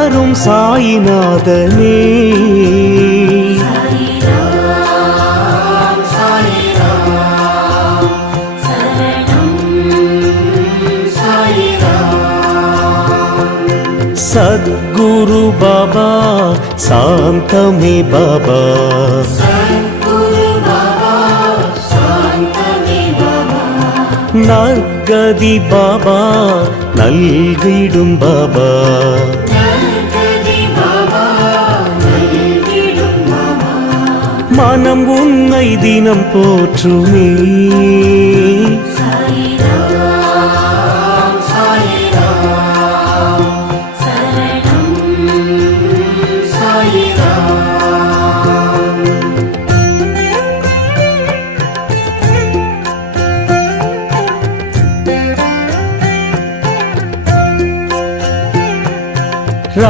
அரும் சாயிநாதனே சத்குரு பாபா சாந்தமே பாபா நற்கதி பாபா நல்கிடும் பாபா மனம் உன்னை தினம் போற்றுமே